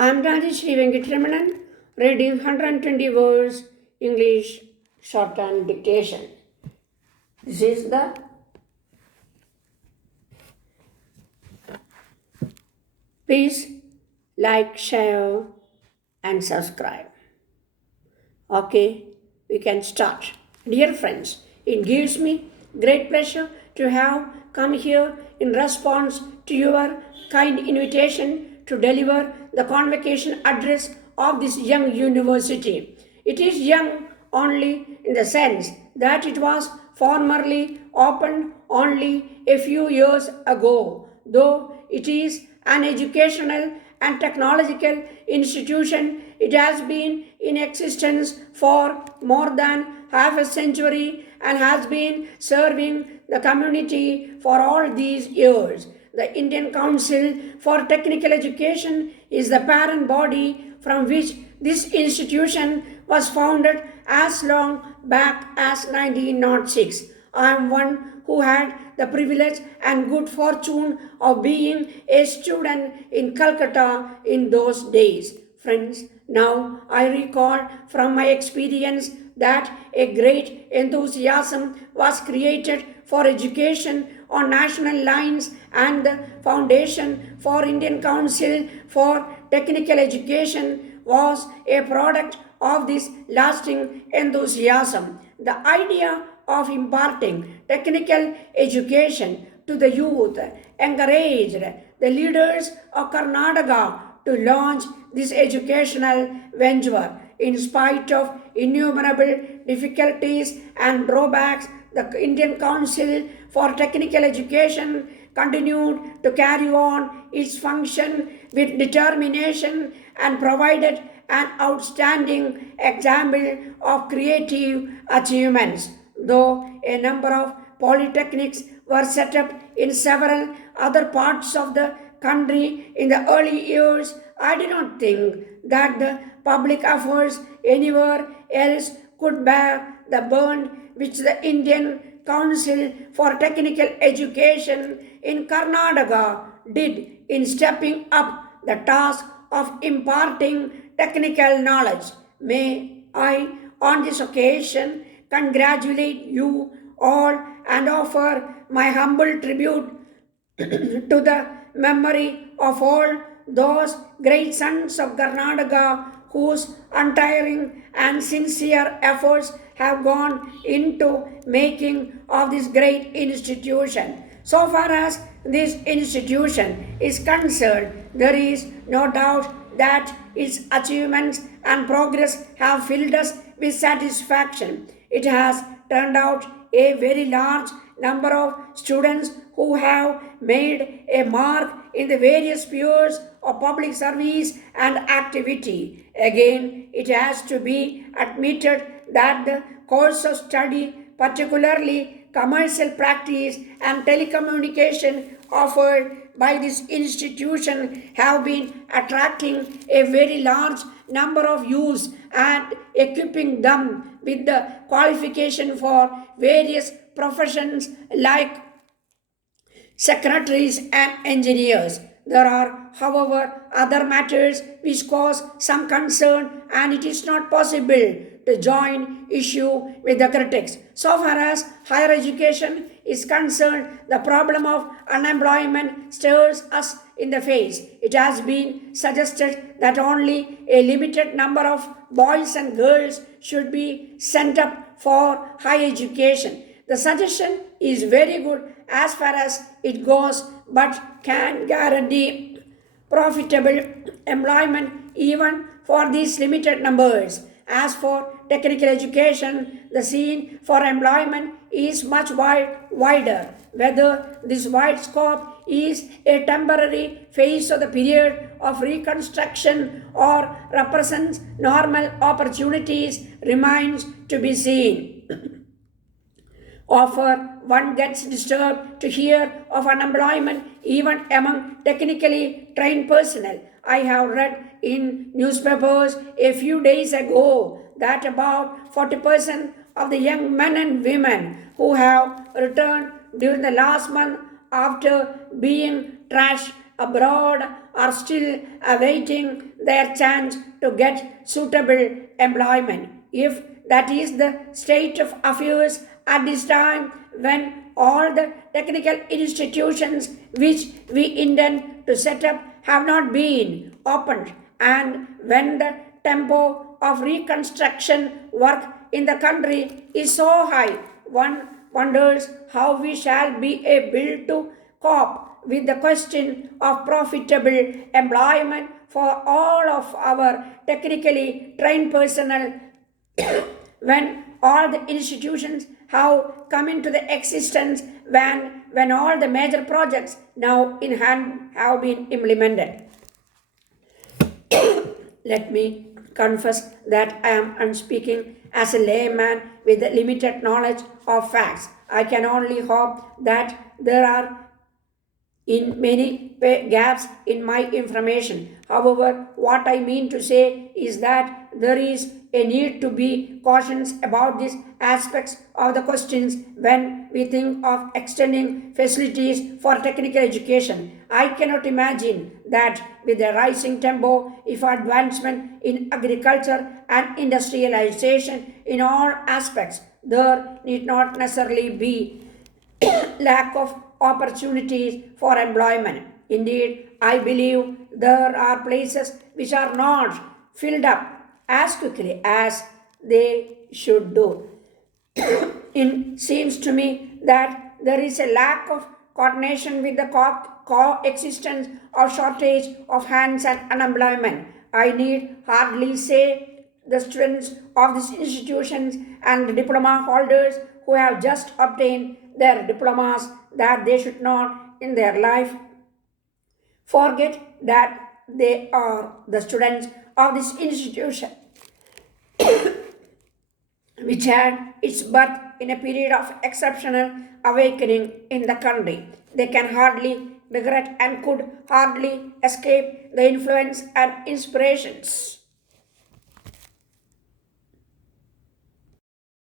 I am Rajeshri Venkatramanan, reading 120 words English Shorthand Dictation. This is the please like, share and subscribe. Okay, we can start. Dear friends, it gives me great pleasure to have come here in response to your kind invitation to deliver the convocation address of this young university. It is young only in the sense that it was formerly opened only a few years ago, though it is an educational and technological institution. It has been in existence for more than half a century and has been serving the community for all these years. The Indian Council for Technical Education is the parent body from which this institution was founded as long back as 1906. I am one who had the privilege and good fortune of being a student in Calcutta in those days. Friends, now I recall from my experience that a great enthusiasm was created for education on national lines, and the foundation for Indian Council for Technical Education was a product of this lasting enthusiasm. The idea of imparting technical education to the youth encouraged the leaders of Karnataka to launch this educational venture. In spite of innumerable difficulties and drawbacks, the Indian Council for Technical Education continued to carry on its function with determination and provided an outstanding example of creative achievements. Though a number of polytechnics were set up in several other parts of the country in the early years, I do not think that the public efforts anywhere else could bear the burden which the Indian Council for Technical Education in Karnataka did in stepping up the task of imparting technical knowledge. May I, on this occasion, congratulate you all and offer my humble tribute to the memory of all those great sons of Karnataka whose untiring and sincere efforts have gone into making of this great institution. So far as this institution is concerned, there is no doubt that its achievements and progress have filled us with satisfaction. It has turned out a very large number of students who have made a mark in the various spheres of public service and activity. Again, it has to be admitted that the course of study, particularly commercial practice and telecommunication offered by this institution, have been attracting a very large number of youths and equipping them with the qualification for various professions like secretaries and engineers. There are, however, other matters which cause some concern, and it is not possible to join issue with the critics. So far as higher education is concerned, the problem of unemployment stares us in the face. It has been suggested that only a limited number of boys and girls should be sent up for higher education. The suggestion is very good as far as it goes, but can guarantee profitable employment even for these limited numbers. As for technical education, the scene for employment is much wider. Whether this wide scope is a temporary phase of the period of reconstruction or represents normal opportunities remains to be seen. Often one gets disturbed to hear of unemployment even among technically trained personnel. I have read in newspapers a few days ago that about 40% of the young men and women who have returned during the last month after being trashed abroad are still awaiting their chance to get suitable employment. If that is the state of affairs at this time, when all the technical institutions which we intend to set up have not been opened, and when the tempo of reconstruction work in the country is so high, one wonders how we shall be able to cope with the question of profitable employment for all of our technically trained personnel when all the institutions have come into the existence, when all the major projects now in hand have been implemented. Let me confess that I am unspeaking as a layman with limited knowledge of facts. I can only hope that there are in many gaps in my information. However, what I mean to say is that there is a need to be cautious about these aspects of the questions when we think of extending facilities for technical education. I cannot imagine that with the rising tempo, if advancement in agriculture and industrialization in all aspects, there need not necessarily be lack of opportunities for employment. Indeed, I believe there are places which are not filled up as quickly as they should do. It seems to me that there is a lack of coordination with the coexistence of shortage of hands and unemployment. I need hardly say the students of these institutions and the diploma holders who have just obtained their diplomas that they should not in their life forget that they are the students of this institution which had its birth in a period of exceptional awakening in the country. They can hardly regret and could hardly escape the influence and inspirations